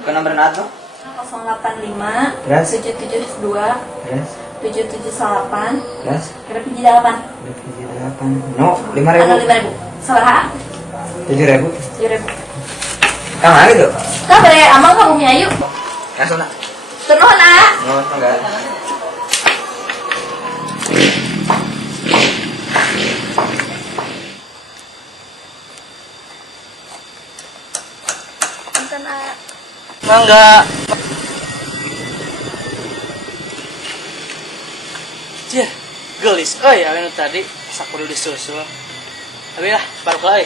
Bukan nomor Nato. 085 Yes. 772 Yes. 778 Yes. kira 78 No, 5.000. ada 5.000 salah 7.000. 7.000 Yang mana itu? kita beri amang kamu punya yuk Langsung nak. turun nak No, enggak. Mangga. Cie, gelis. Ya anu tadi sakudu disusul. Abi lah, baru kelai.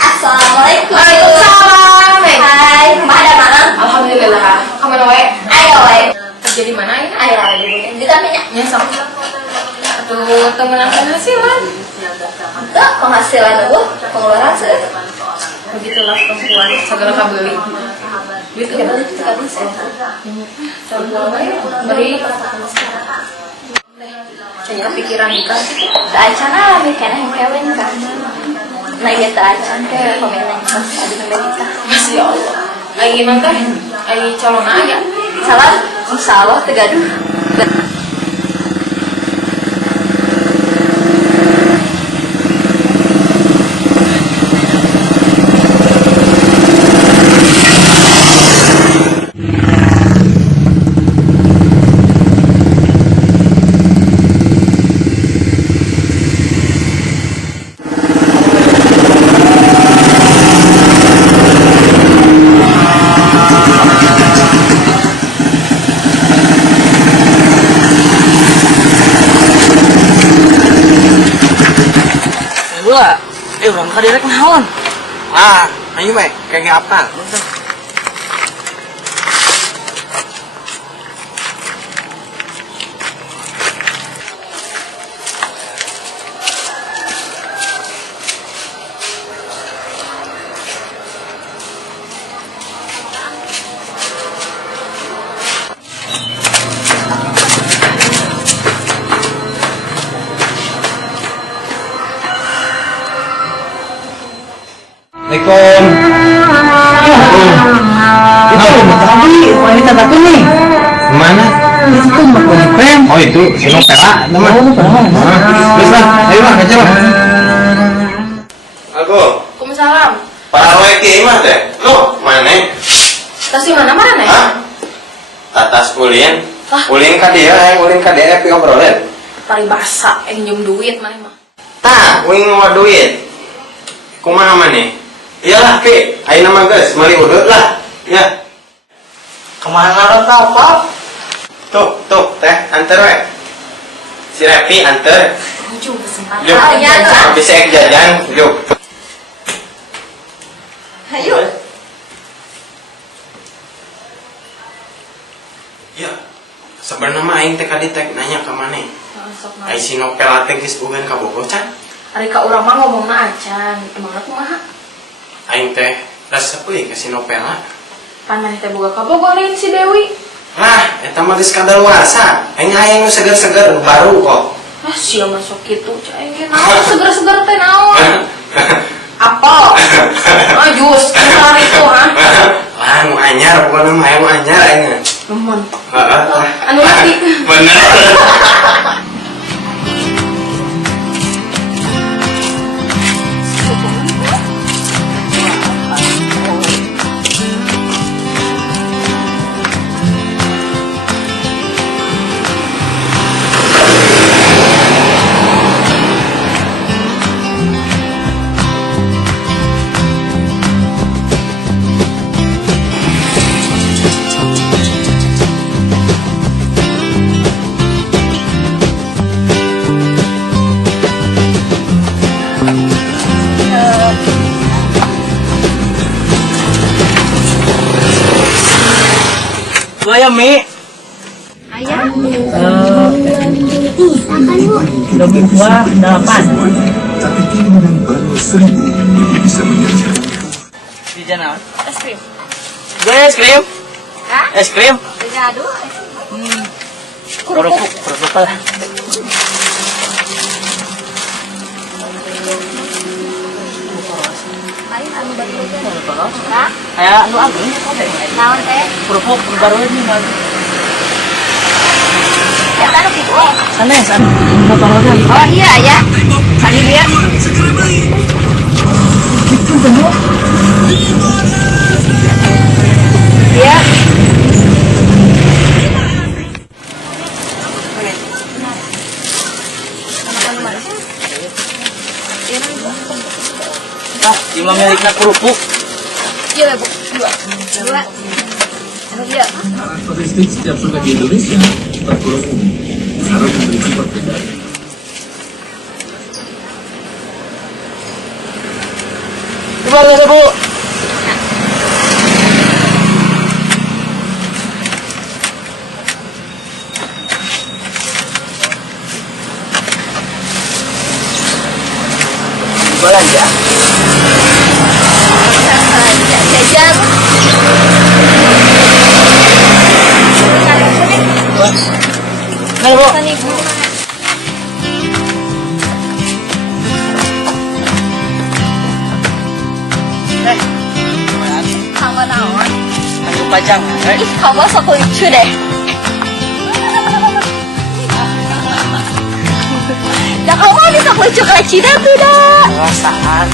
Assalamualaikum. Waalaikumsalam. Hai, kumaha ada mana? Alhamdulillah. Kamu we? Ayo, we. Kerja di mana ini? Ayo, di tapinya. Nyesok. Aduh, temenan hasilan. Tuh, penghasilan gue, pengeluaran sih. Begitulah perempuan, segala kabeli. Duit Tiga kan? belas, 13 ya. Beri. Saya kepikiran nikah. Tak acan alami kena yang kewin kan. Nah, iya tak acan ke pemilihan pas di Amerika. Masya Allah. Lagi nonton? Lagi calon aja. Salam, insya Allah tegaduh. Gula. Orang kadirek naon? Ayo, Mek. Kayak apa? Assalamualaikum. Itu tadi wanita tapi nih. Mana? Itu tuh Mbak Krem. Oh itu si Nopela, teman. Terus lah, ayo lah, aja lah. Aku, Waalaikumsalam. para ki mah teh. Lu mana? Tas di mana nih? Hah? Tatas ulin. Ah. Ulin ka dia, ulin ka dia pi obrolan. Paribasa, nyium duit mana mah. Tah, uing mau duit. Kumaha maneh? Iyalah Pi, ayeuna mah geus meuli udut lah. Ya. Kemana rata apa? Tuh, teh anter we. Si Repi anter. Lucu kesempatan. Yuk. iya, Kak. Bisa ek jajan, yuk. Ayo. Ya. Sebenarnya mah aing teh kadi teh nanya ka maneh. Ai si Nopela teh geus ugan ka Bogor can? Ari ka urang mah ngomongna acan, emangna kumaha? Aing teh resep euy ka si Nopela. Pan maneh teh boga ka Bogor lain si Dewi. Lah, eta mah geus kadaluarsa. Aing hayang nu seger-seger baru kok. Ah, sia masuk kitu, cai ge naon seger-seger teh naon? jus keluar itu Lah, nu anyar pokoknya mah nu anyar aja. Nuhun. Heeh. Anu lagi. Bener. Gua ya Mi. Ayah. Demi gua 8. Tapi keinginan baru seribu bisa menjadi Di jana. Es krim. Gua es krim. Hah? Es krim. Jadu. Kerupuk lah. Lain anu baru aja. Hah? Kayak anu aku. Naon teh? Kerupuk baru ini kan. Ya kan gitu. Sana. Motornya. Oh iya ya. Tadi dia. Iya. Ah, di Amerika kerupuk. Iya, Bu. Dua. Anu dia. karakteristik setiap sungai di Indonesia tergolong umum. Harus memiliki perbedaan. Gimana ya, Bu? Belanja. Jajan. Nah, Bu. Kan ibu. Kamu naon? Aku pajang. Ih, kamu sok lucu deh. Ya kamu bisa lucu kayak Cina tuh dah. Perasaan.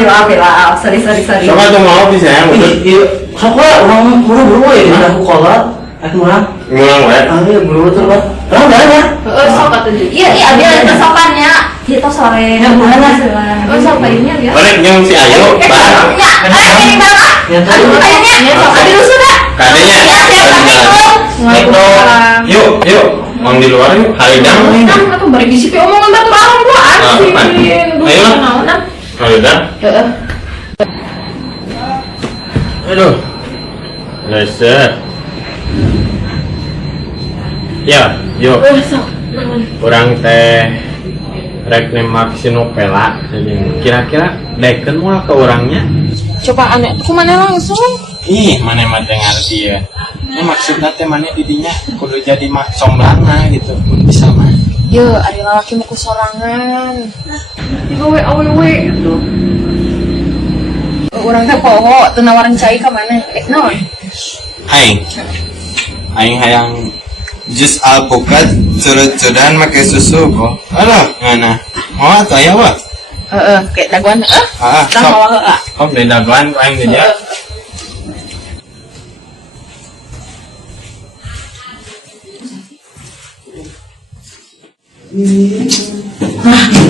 Hilap. Sorry. Coba tuh mau bisa ya, udah Soalnya orang buru-buru ya, aku kolot. Aku mah. ngulang ya. Iya buru-buru tuh, Pak. Orang mana? Sok atuh deui. Iya, biar kesopannya. Kita sore. Ya, mana? Sok palinnya ya. Balik nyong si Ayu, Bang. Ya, ayo ini mana? Ya, Aduh, kayaknya. Aduh, sudah. Kadenya. Ya, Yuk. Mang di luar yuk, halidang. Kan atuh bari bisi pe omongan batu barang gua anjing. Ayo lah. Naonan? Halidang. Heeh. Aduh. Leset. Ya, yuk. Sok. Naon? Orang teh rek nemak si Nopela. Jadi kira-kira deken moal ke orangnya. Coba aneh, kumana langsung? Ih, mana mah teh ngarti ya. Ini maksudnya teh mana didinya kudu jadi mak somblana gitu. Bisa mah. Ye, ari lalaki mau kusorangan. Awe gitu. Urang teh poho teu nawaran cai ka mana? Naon? Aing hayang jus alpukat curut-curan make susu kok. Aduh, ngana. Mau atuh aya wa? Kayak daguan. Tah sok. mau heeh. Oh, beli daguan ku aing dia.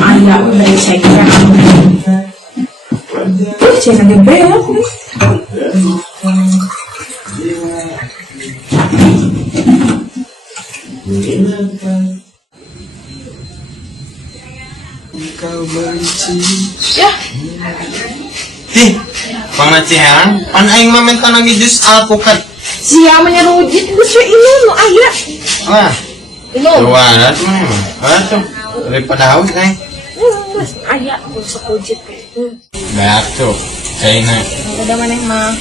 Ayah udah saya kira saya gede ya. Ya, Ih, Pang Ciherang, pan aing mah minta lagi jus alpukat. siapa menyerujit gue sih ini lo ayah. Wah, Ini luarat mah. Wah, tuh. Daripada haus aing. ayah gue sekujit kayak. Beak tuh. Kayaknya. Udah mana mah?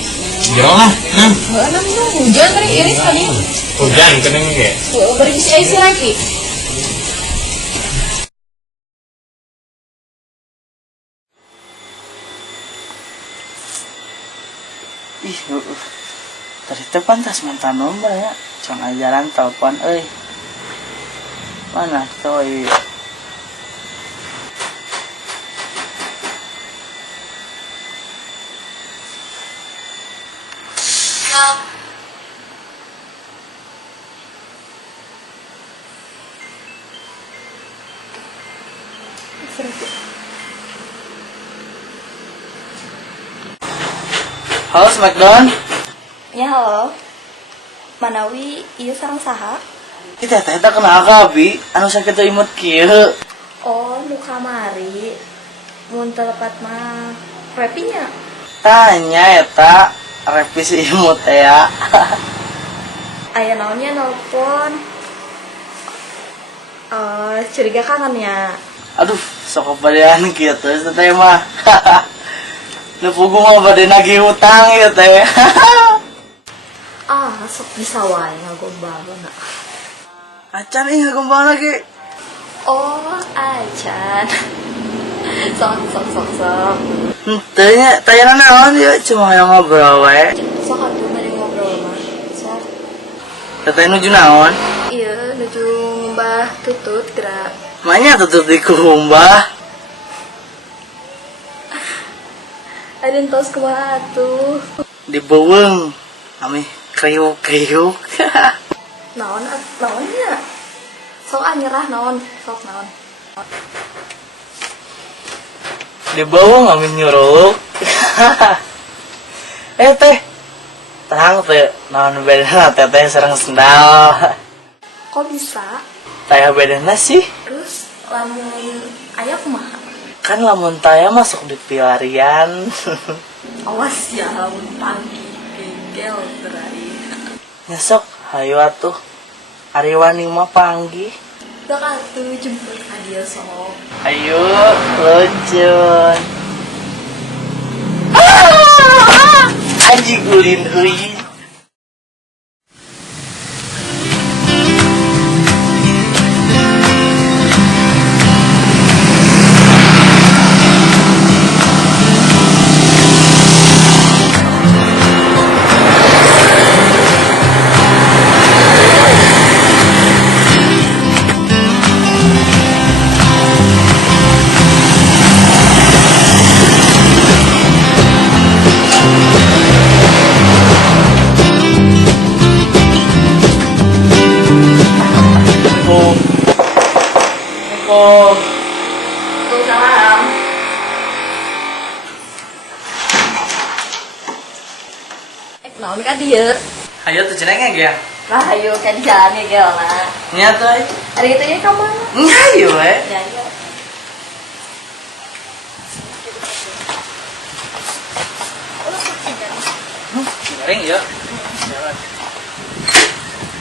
Jero lah, nah. Enggak ada hujan tadi iris tadi. Hujan kening ge. Beri isi lagi. Ih, tadi teh pantas mantan nomor ya. Cong ajaran telepon euy. Mana toy? Halo Smackdown. Ya halo. Manawi ieu sareng saha? Kita teh kenal ka Abi, anu sakit imut kieu. Oh, nu kamari. Mun telepat mah repinya. Tanya eta revisi imut teh ya. Aya naonnya nelpon. Curiga kangen ya. Aduh, sok kebadean kieu teh mah. Nepugu mah bade nagih hutang ya teh. Sok bisa wae ngagombana. Acan ih ngagombana ge. Oh, acan. Sok. Tanya naon ya cuma yang ngobrol we. Sok atuh bari ngobrol mah. Sok. Teteh nuju naon? Iya, nuju Mbah Tutut gerak. Manya tutup di kumbah. Aden tos kumaha atuh. Di beuweung. Ami kriuk-kriuk. Naonnya? Sok nyerah naon, sok naon. Di beuweung ami nyuruk. Teh. Terang teh naon bedana teteh sareng sendal. Kok bisa? Taya bedana sih. Terus lamun aya kumaha? Kan lamun taya masuk di pelarian. Awas ya lamun pagi gel berai. Nyesok hayu atuh. Ari wani mah panggih. Sok atuh jemput ka dieu sok. Ayo, luncun. Anjing ulin euy. Waalaikumsalam. Naon ka dieu? Hayu tuh cenengnya ge. Lah hayu ka di jalan ge gel na. Nya tuh. Ari itu ge ka mana? Hayu we. Ya ya. Garing ya. Jalan.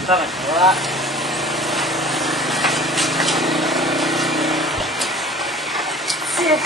Sama dua. Sip.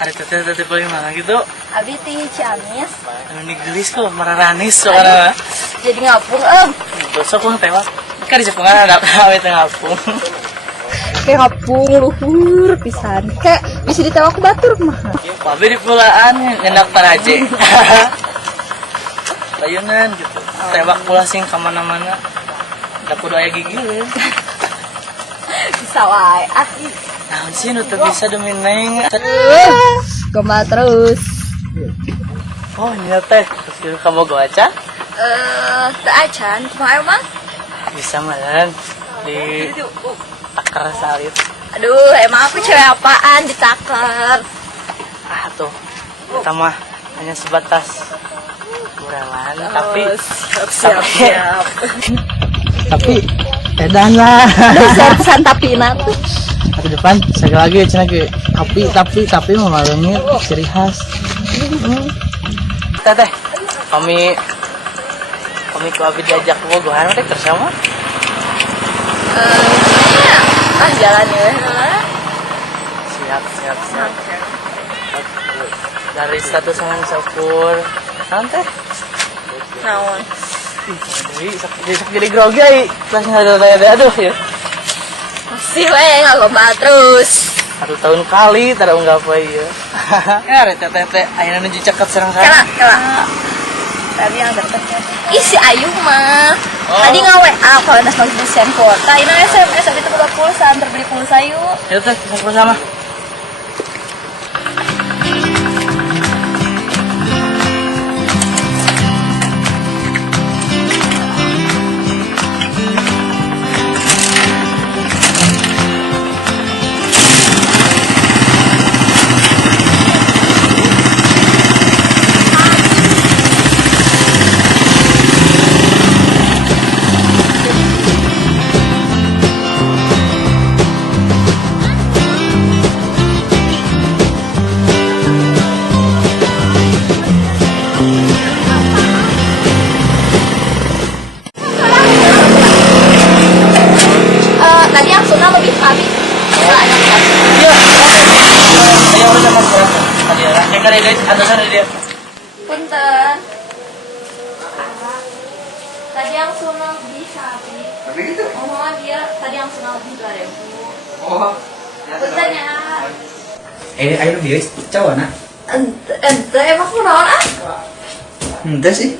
Ada teteh paling mana gitu. Abi ti Ciamis. Ini gelis kok mararanis soalnya. Jadi ngapung Besok pun tewak. Kan di Jepang ada awet ngapung. kayak ngapung luhur pisan. Kayak bisa ditewak batur mah. Tapi di pulaan ngendak paraje. Layunan gitu. Tewak pula sing kemana-mana. Dapur aya gigi. Bisa wae. Asli. Nah, sih nu teu bisa demi neng. Gomba terus. Oh, nya teh. Terus kamu goaca? Teu acan, kumaha emang? Bisa malan di takar salib. Aduh, emang aku cewek apaan ditakar? Ah tuh, kita mah hanya sebatas kurangan, tapi siap. tapi edan lah. Dasar santapina tuh. Ke depan sekali lagi cina ke tapi memalungnya ciri khas. Teteh, kami ku abi diajak ke Bogohan teh tersama. Jalan ya. Siap. Dari status sangan syukur. Santai. Naon? Jadi grogi ai. Kelas ada aduh ya. Masih we ngagomba terus. 1 tahun kali tada unggah apa ya. Ya teteh ayeuna nuju ceket sareng Kela. Tadi yang dapetnya. Ih si Ayu mah. Tadi nge-WA kalau nas mau desain kota. Ini SMS abis itu buka pulsa, antar beli pulsa yuk. Ya teh, sama-sama. Tadi yang Suna lebih habis. Iya. Ayo udah sama berapa? Tadi ya. Yang ada di atasan ada dia. Punten. Tadi yang Suna bisa habis. Tapi gitu. Oh dia tadi yang Suna lebih 2.000. Oh. Punten ya. Ayo dia cowok nah. Ente emang kunaon ah? Ente sih.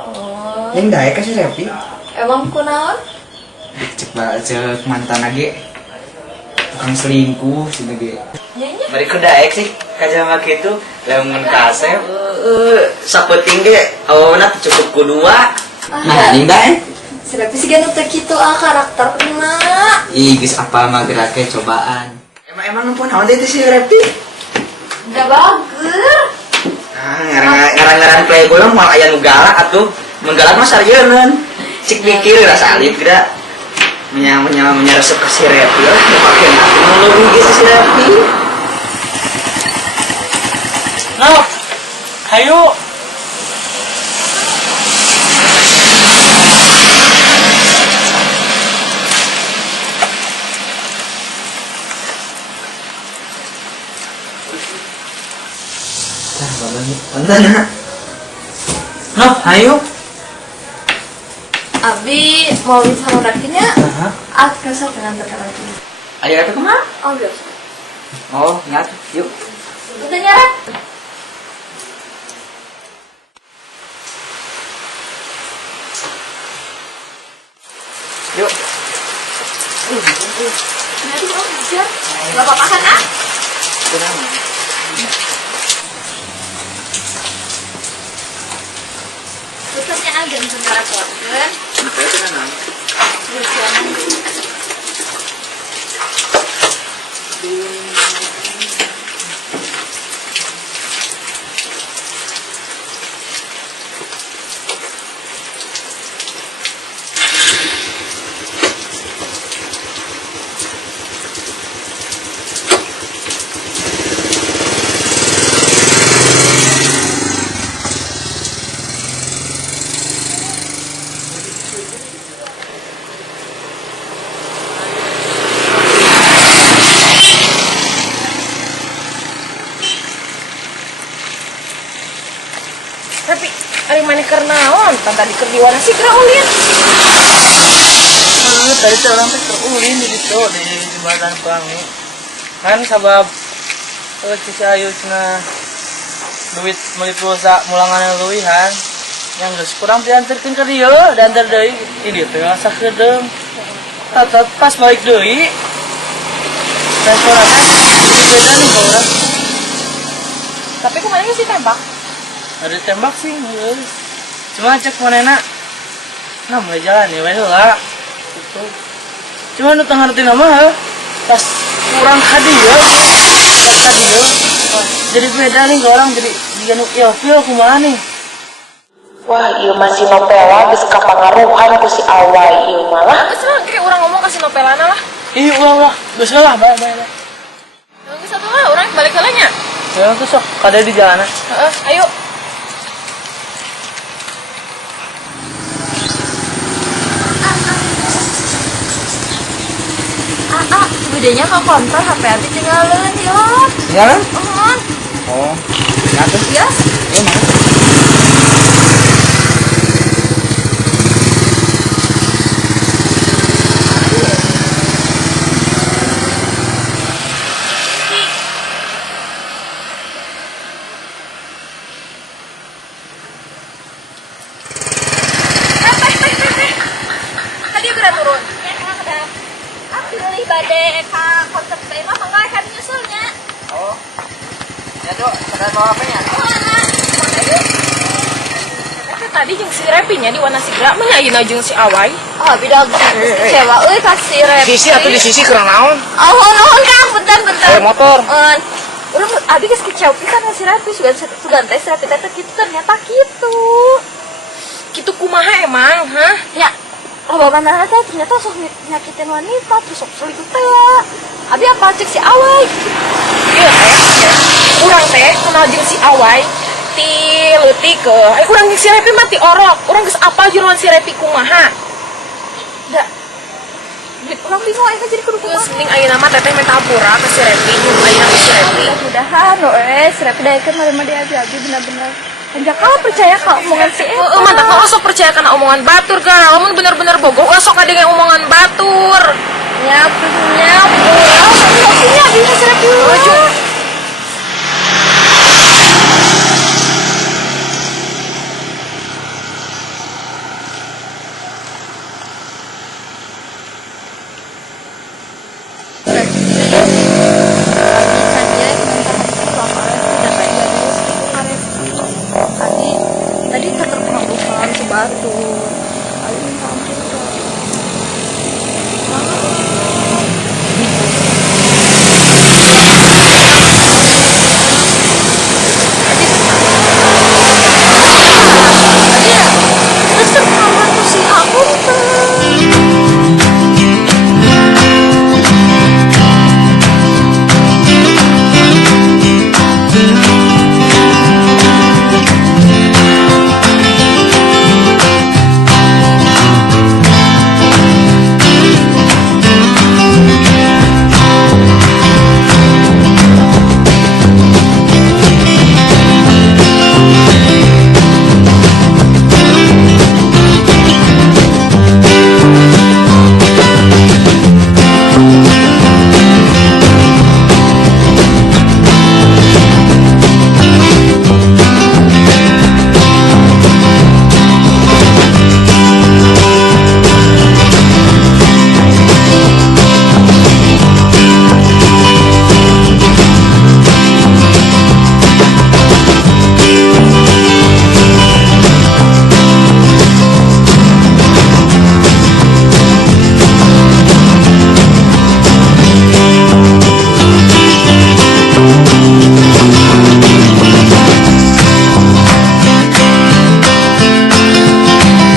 Oh. Yang daek kasih Repi. Emang kunaon? Cek mantan lagi. Tukang selingkuh sih lagi. Nyanyi. Mereka daek sih kajama gitu lamun kasep sapeting ge awalna cukup kedua. Nah, ini daek. Sudah bisa gak nutek gitu karakternya. Ih, geus apa mah geraknya cobaan. Emang numpun naon teh si Repi? Udah bagus. Ngarang-ngarang playboy mah moal aya nu galak atuh. Mun galak mah sarieun. Cik mikir rasa alit geura. Resep ke si Repi lah, pakai teknologi gitu si Repi. No, ayo. Mantan. No, ayo. Abi mau bisa ngodakinnya? Aku kesel dengan lagi. Ayo kata kemana? Oh biasa. Oh, ngat. Yuk. Udah nyerap. Yuk. Nanti mau bisa. Gak apa-apa kan ah? Tutupnya aja sebentar kan? Ari maneh keur naon? Kan tadi keur diwana sih keur ulin. Tadi teh orang teh terulin di situ di jembatan Pelangi. Kan sabab Cici Ayu cenah duit meuli pulsa mulangan leuwihan. Yang geus kurang dianterkeun ka dieu, diantar deui di dieu teh asa kedeung. Tatat pas balik deui. Restoran beda nih ka urang. Tapi kumaha sih tembak? Ada tembak sih, geus. Cuma cek manehna nah mulai jalan ya we heula. Gitu. Cuma nu teu ngarti nama heuh. Pas kurang ka dieu, pas ka dieu. Jadi beda nih ke orang jadi nu ilfil kumaha nih. Wah, ieu masih nopela geus kapangaruhan ku si Awai ieu malah. Geus lah kayak orang ngomong kasih nopelana lah. Ih, ulah. Geus lah, bae. Geus satu lah orang balik heula nya. Ya tuh sok kada di jalanan. Heeh, ayo. Bedanya kok kontrol HP nanti tinggalin ya. Jalan? Oh, Nyatu? iya. Iya, mana? Tadi udah turun. Aku pilih bade ka konsep saya mah mangga kan nyusulnya. Oh. Ya, Cok, sadar mau apanya? Tadi jeung si Repinya di warna sigra mah ayeuna jeung si Awai. Oh, bida kecewa euy kasih rep. Sisi atuh di sisi keur naon? Oh, nuhun Kang, bentar. Motor. Urang abi geus kecewa pisan si Repi sugan teh si Repi teh kitu ternyata kitu. Kitu kumaha emang, hah? Ya, loba mana teh ternyata sok nyakitin wanita terus sok selingkuh teh. Abi apa cek si Awai? Ieu teh. Urang teh kenal jeung si Awai ti leutik ke. Urang jeung si Repi mah ti orok. Urang geus apal jeroan si Repi kumaha. Da. Urang bingung aya jadi kudu Geus kumaha. ning ayeuna mah teteh minta hampura ke si Repi, jeung ayeuna ke si Repi. Mudah-mudahan si Repi daekeun mah dia abi bener-bener. Enggak kau percaya ka omongan si Eta. Heeh, mantap kok sok percaya kana omongan batur ka. Lamun bener-bener bogoh sok kadenge omongan batur. Nyap, urang bisa si Repi. Oh,